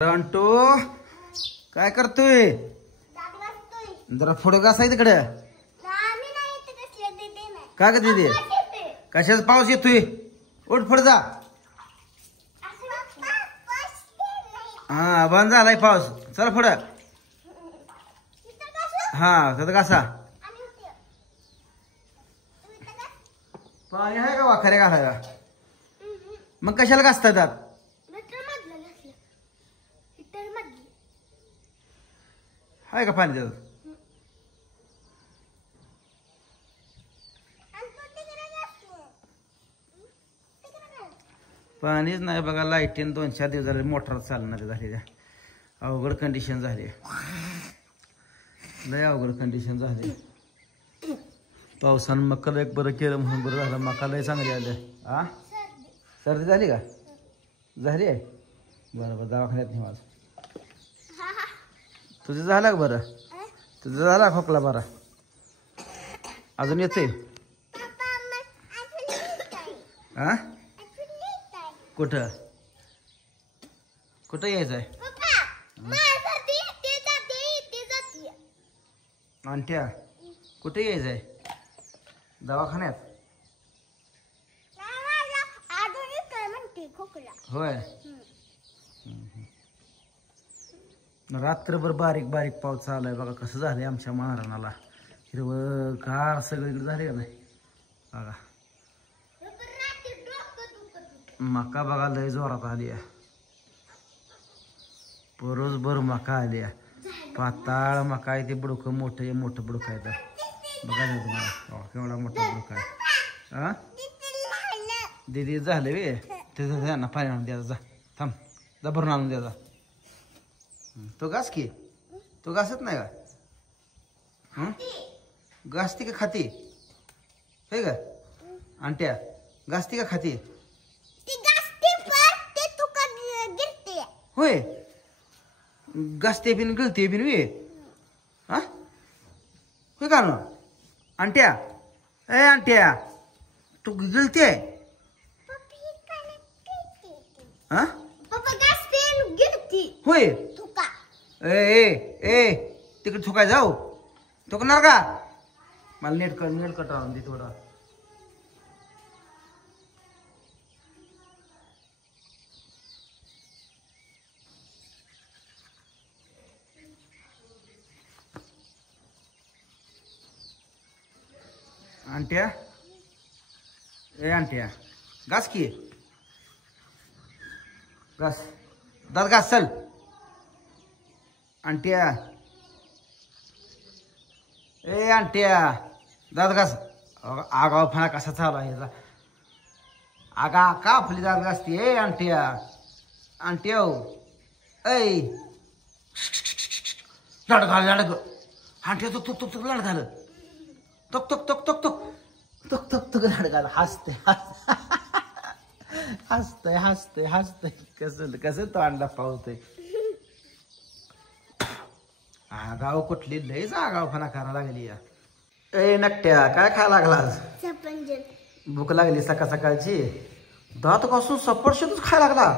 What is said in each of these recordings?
Unto काय करतोय? जरा पुढं घासाय तिकडे. का ग दीदी? कशाचा पाऊस येतोय? उठ पुढे जा. हा बंद झालाय पाऊस. चला पुढं. हा तिथं घासा. पाणी आहे का वाखरे घालायला? मग कशाला घासतात? आहे का पाणी त्यात? पाणीच नाही बघा. लाईटीन 2-4 दिवस झाले मोटर चालणार झाली. अवघड कंडिशन झाली. लय अवघड कंडिशन झाली. पावसानं मका एक बरं केलं म्हणून बरं झालं. मका लय चांगली आले. आ सर्दी झाली का? झाली आहे. बरोबर दवाखान्यात नाही माझं. तुझं झालं का बरं? तुझं झाला खोकला बरा? अजून येते? हा कुठं कुठं यायचंय? आणत्या कुठे यायचंय? दवाखान्यात? होय. रात्रभर बारीक बारीक पाऊस चालू आहे बघा. कसं झालंय आमच्या महाराणाला. हिरवं गार सगळीकडे झाले का नाही बघा. मका बघा लय जोरात आली आहे. बरोबर मका आली आहे. पाताळ मका आहे. ते बुडकं मोठं मोठं बुडकं आहे. तर बघा नाही तुम्हाला केवढा मोठा बुडका आहे. हा दीदी झालं वे ते ना पाणी आणून द्यायचा. जा थांब जा भरून आणून द्यायचा. तो घास की. तो घासत नाही का? घासती का खाती? हे का आणत्या घासती का खाती? होय घासते बिन गळते बिन वे. हा होय का ना आणत्या? ए आणत्या तू गळते? हा होय. ए ए ए तिकडे थुकाय जाऊ. थुकणार का? मला नेट कट राहून दे थोडा. आणत्या ए आणत्या घास की. घास दात घास चल. आणत्या ए आणत्या दात घास. आगावपणा कसा चालू आहे याचा. आगा का आपली दात घासते? ए आणत्या आणत्या ऐ लाड घाल लाड ग. आणत्या तुक तुक तुक लाड घाल. तुक तुक तुक तुक तुक तुक तुक तुक लाड घाल. हसते हसतय हसतय हसतय. कसं कसं तो अंडा पावतय. आगाव कुठली लयच आगावपणा करायला लागली या. ए नकट्या काय खायला लागला आज? भूक लागली सकाळ सकाळची. दात घासून सफरचंदच खायला लागला.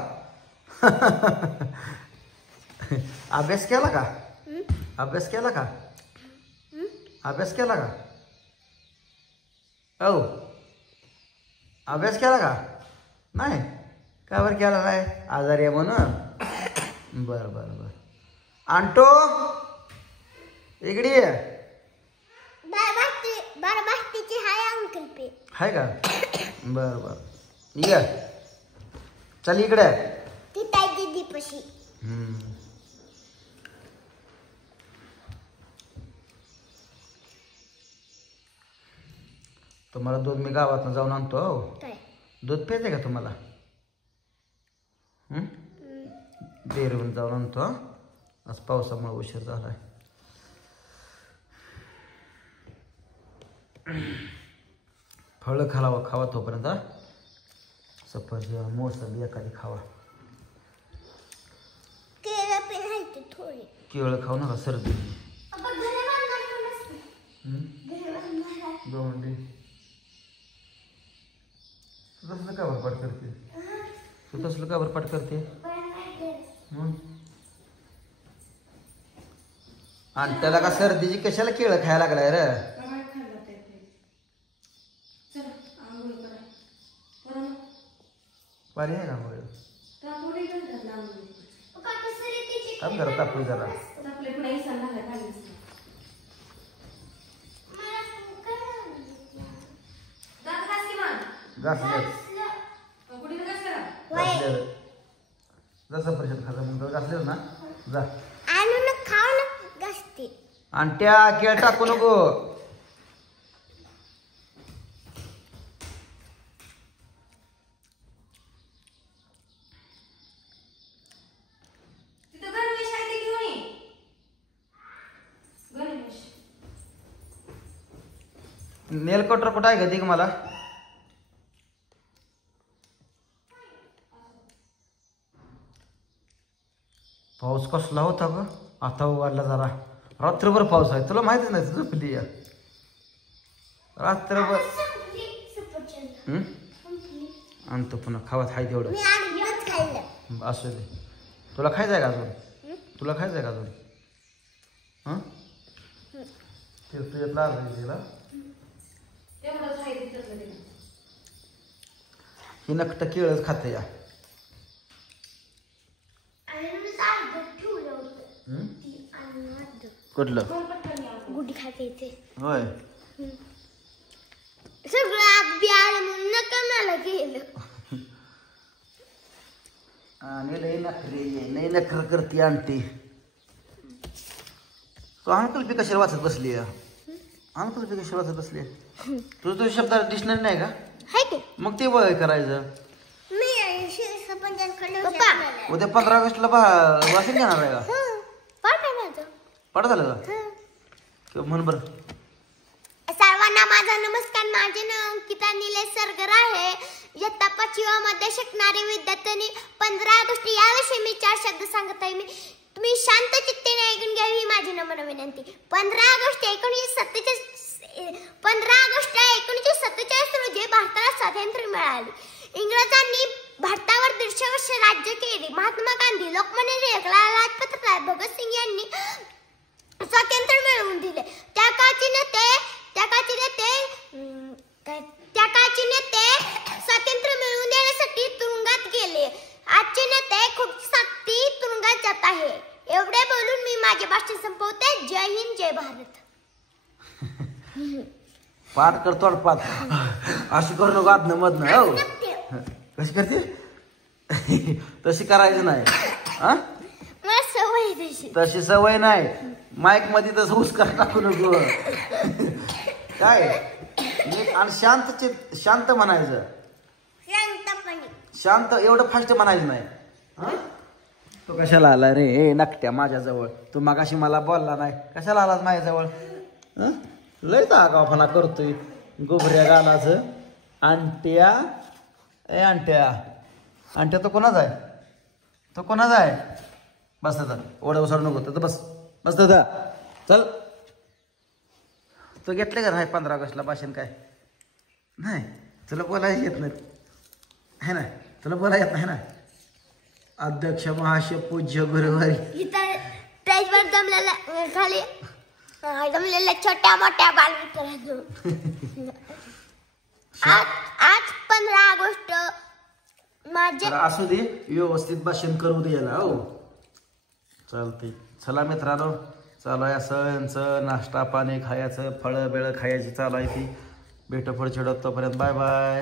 अभ्यास केला का? अभ्यास केला का? अभ्यास केला का? हो अभ्यास केला का? नाही का बरं केला नाही? आजारी आहे म्हणून. बर बर बर. आणतो इकडे हाय का? बर बर ये चल इकडे. तुम्हाला दूध मी गावात जाऊन आणतो. दूध प्यायचे का तुम्हाला? डेअरीवरून जाऊन आणतो. आज पावसामुळे उशीर झालाय. फळ खावा खावा तोपर्यंत. सफरचंद मोसंबी एखादी खावा. केळं खाऊ नका सर्दी. गवंडी तसलं का बरपाट करते? तू तसलं का बरपाट करते? आणि त्याला का सर्दीची कशाला केळं खायला लागलाय रे? पाणी आहे का मग? काम करा तापली जरा. जसं परिषद खाता मग घासलेलं ना जा आणि त्या केळ टाकू नको. नेल कटर कुठं आहे का ते मला? पाऊस कसला होता ग आता वाढला जरा. रात्रभर पाऊस आहे तुला माहितीच नाही झोपली रात्रभर. आणतो पुन्हा खावत हाय तेवढं असू दे. तुला खायचं आहे का अजून? तुला खायचं आहे का अजून? हां तुझ्यातला तिला ही नकट केळच खाते या. कुठलं गुडी खाते होय? सगळं आणि लई नखर करते आणते. तू अंकल्पी कशाला वाचत बसली? अंकल्पी कशाला वाचत बसली? तुझं तुझ्या शब्दात डिक्शनरी नाही का? मग ते वय करायचं. उद्या 15 ऑगस्टला वाचून घेणार आहे का? पाठ झालं का? म्हण बरं. सर्वांना माझा नमस्कार. माझे नाव अंकिता निलेश सरगर आहे. इयत्ता 5वी मध्ये शिकणारे विद्यार्थ्यांनी 15 ऑगस्ट याविषयी मी 4 शब्द सांगत आहे. तुम्ही शांत चित्तेने ऐकून घ्यावी ही माझी नम्र विनंती. 15 ऑगस्ट 1947 रोजी भारताला स्वातंत्र्य मिळाले. इंग्रजांनी भारतावर 150 वर्ष राज्य केले. महात्मा गांधी, लोकमान्य टिळक, लाला लजपत राय, भगतसिंग यांनी स्वातंत्र्य मिळवून दिले. त्या काळचे नेते स्वातंत्र्य मिळवून देण्यासाठी तुरुंगात गेले. आजचे नेते खूप सक्ती तुरुंगात जात आहे. एवढे बोलून मी माझे भाषण संपवते. जय हिंद, जय भारत. पाठ करतो पाठ अशी करू नको आदन मधन. हो कशी करते तशी करायचं नाही. तशी सवय नाही. माईक मध्ये तसं हुसका टाकू नको. काय आणि शांत म्हणायचं. शांत एवढं फास्ट म्हणायचं नाही. तू कशाला आला रे नकट्या माझ्याजवळ? तू मगाशी मला बोलला नाही. कशाला आलास माझ्याजवळ? लय आगावपणा करतोय गोबऱ्या गालाचं. अंट्या तो कोणाचा आहे? तो कोणाचा आहे? बस दादा ओढ उसर नको तर बस दादा चल. तो घेतले का नाही 15 ऑगस्टला भाषण? काय नाही तुला बोलायला येत नाही है ना? तुला बोलायला येत नाही ना? अध्यक्ष महाशय पूज्य गुरुवारी जमलेल्या छोट्या मोठ्या बालमित्रांनो, आज 15 ऑगस्ट माझे असू दे व्यवस्थित भाषण करू दे याला. हो चालते. चला मित्रांनो चालू आहे सण नाश्ता पाणी खायचं फळं बेळं खायची चालू आहे ती. भेटू पुढच्या तोपर्यंत बाय बाय.